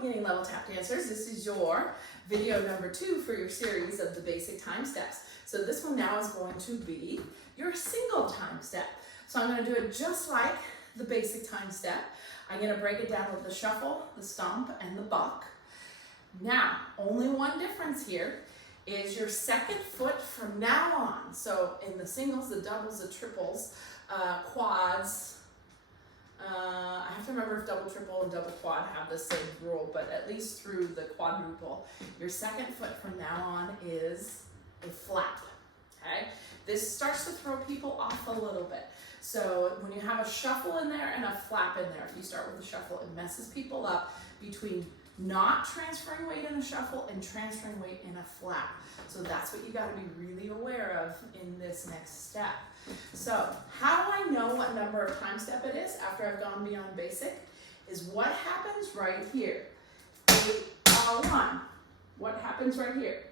beginning level tap dancers. This is your video number 2 for your series of the basic time steps. So this one now is going to be your single time step. So I'm going to do it just like the basic time step. I'm going to break it down with the shuffle, the stomp, and the buck. Now, only one difference here is your second foot from now on. So in the singles, the doubles, the triples, quads, I have to remember if double, triple, and double quad have the same rule, but at least through the quadruple, your second foot from now on is a flap, okay? This starts to throw people off a little bit. So when you have a shuffle in there and a flap in there, if you start with a shuffle, it messes people up between not transferring weight in a shuffle and transferring weight in a flap. So that's what you got to be really aware of in this next step. So how do I know what number of time step it is after I've gone beyond basic is what happens right here. 8-1. What happens right here?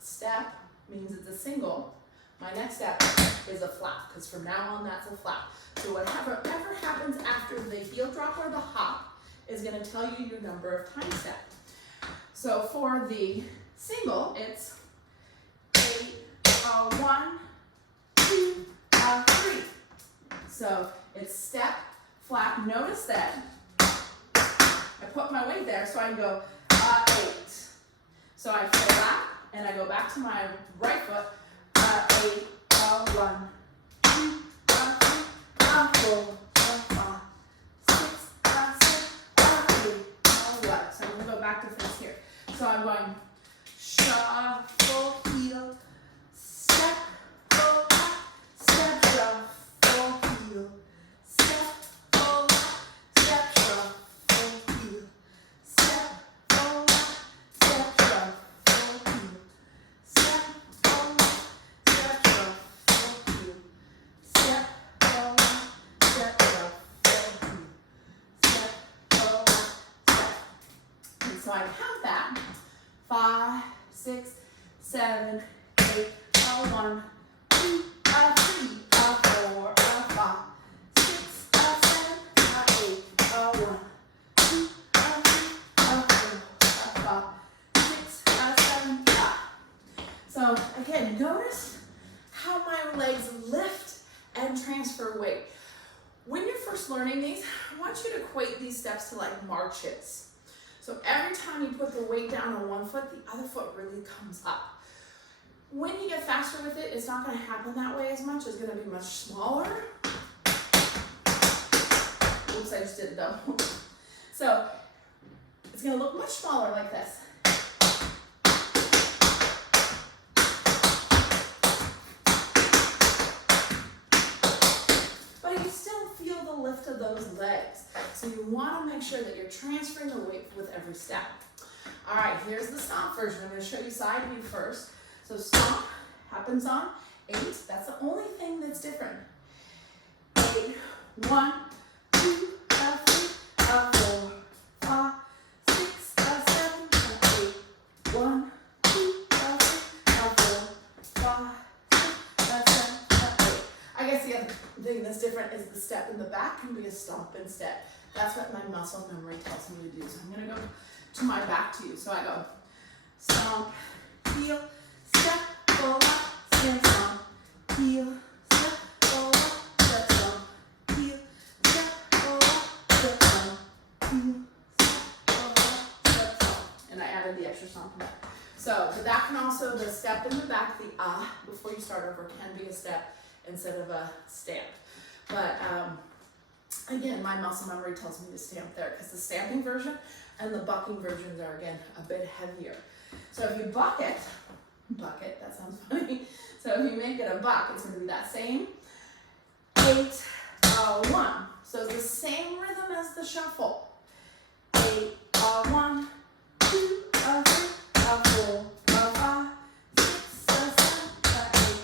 Step means it's a single. My next step is a flap, because from now on that's a flap. So whatever happens after the heel drop or the hop is going to tell you your number of time step. So for the single, it's 8-1, 2, 3. So it's step, flap. Notice that I put my weight there so I can go 8. So I flap and I go back to my right foot. 8-1, 2, 3, 4, 5, 6, 7, 8. So I'm going to go back to this here. So I'm going shuffle, heel, step, full back, step, shuffle, heel, step, full back, step, shuffle, heel, step, full back, step, shuffle, heel, step, full back, step, shuffle, heel, step, full back, step, shuffle, heel, step, full back, step. And so I count that. 5, 6, 7, 8, 1, 2, 3, 4, 5, 6, 7, 8, 1, 2, 3, 4, 5, 6, 7, 8. So again, notice how my legs lift and transfer weight. When you're first learning these, I want you to equate these steps to like marches. So every time you put the weight down on one foot, the other foot really comes up. When you get faster with it, it's not going to happen that way as much. It's going to be much smaller. Oops, I just did a double. So it's going to look much smaller like this. But you still feel the lift of those legs. So you want to make sure that you're transferring the weight with every step. All right, here's the stomp version. I'm going to show you side view first. So stomp happens on 8. That's the only thing that's different. 8, 1, 2, 3, 4, 5, 6, 7, 8. 1, 2, 3, 4, 5, 6, 7, 8. I guess the other thing that's different is the step in the back can be a stomp and step. That's what my muscle memory tells me to do. So I'm going to go to my back to you. So I go stomp, heel, step, pull up, stand, stomp, heel, step, pull up, step, stomp, heel, step, pull up, step, stomp, heel, step, pull up, step, stomp. And I added the extra stomp in there. So the back can also, the step in the back, the before you start over can be a step instead of a stamp. But again, my muscle memory tells me to stamp there because the stamping version and the bucking versions are, again, a bit heavier. So if you buck it, that sounds funny. So if you make it a buck, it's going to be that same 8-1. So it's the same rhythm as the shuffle. 8-1, 2, 3, 4, 5, 6, 7, 8,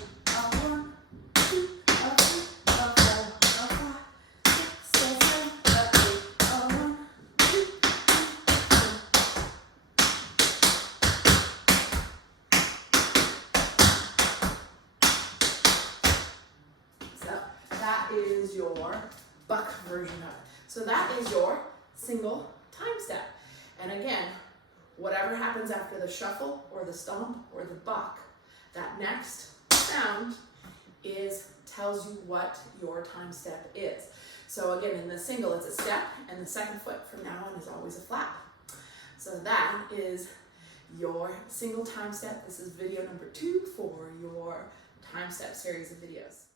1, 2, 3, 4, 5, 6, 7, 8, 1, 2, 3. So that is your buck version of it. So that is your single time step. And again, whatever happens after the shuffle or the stomp or the buck, that next sound tells you what your time step is. So again, in the single, it's a step, and the second foot from now on is always a flap. So that is your single time step. This is video number 2 for your time step series of videos.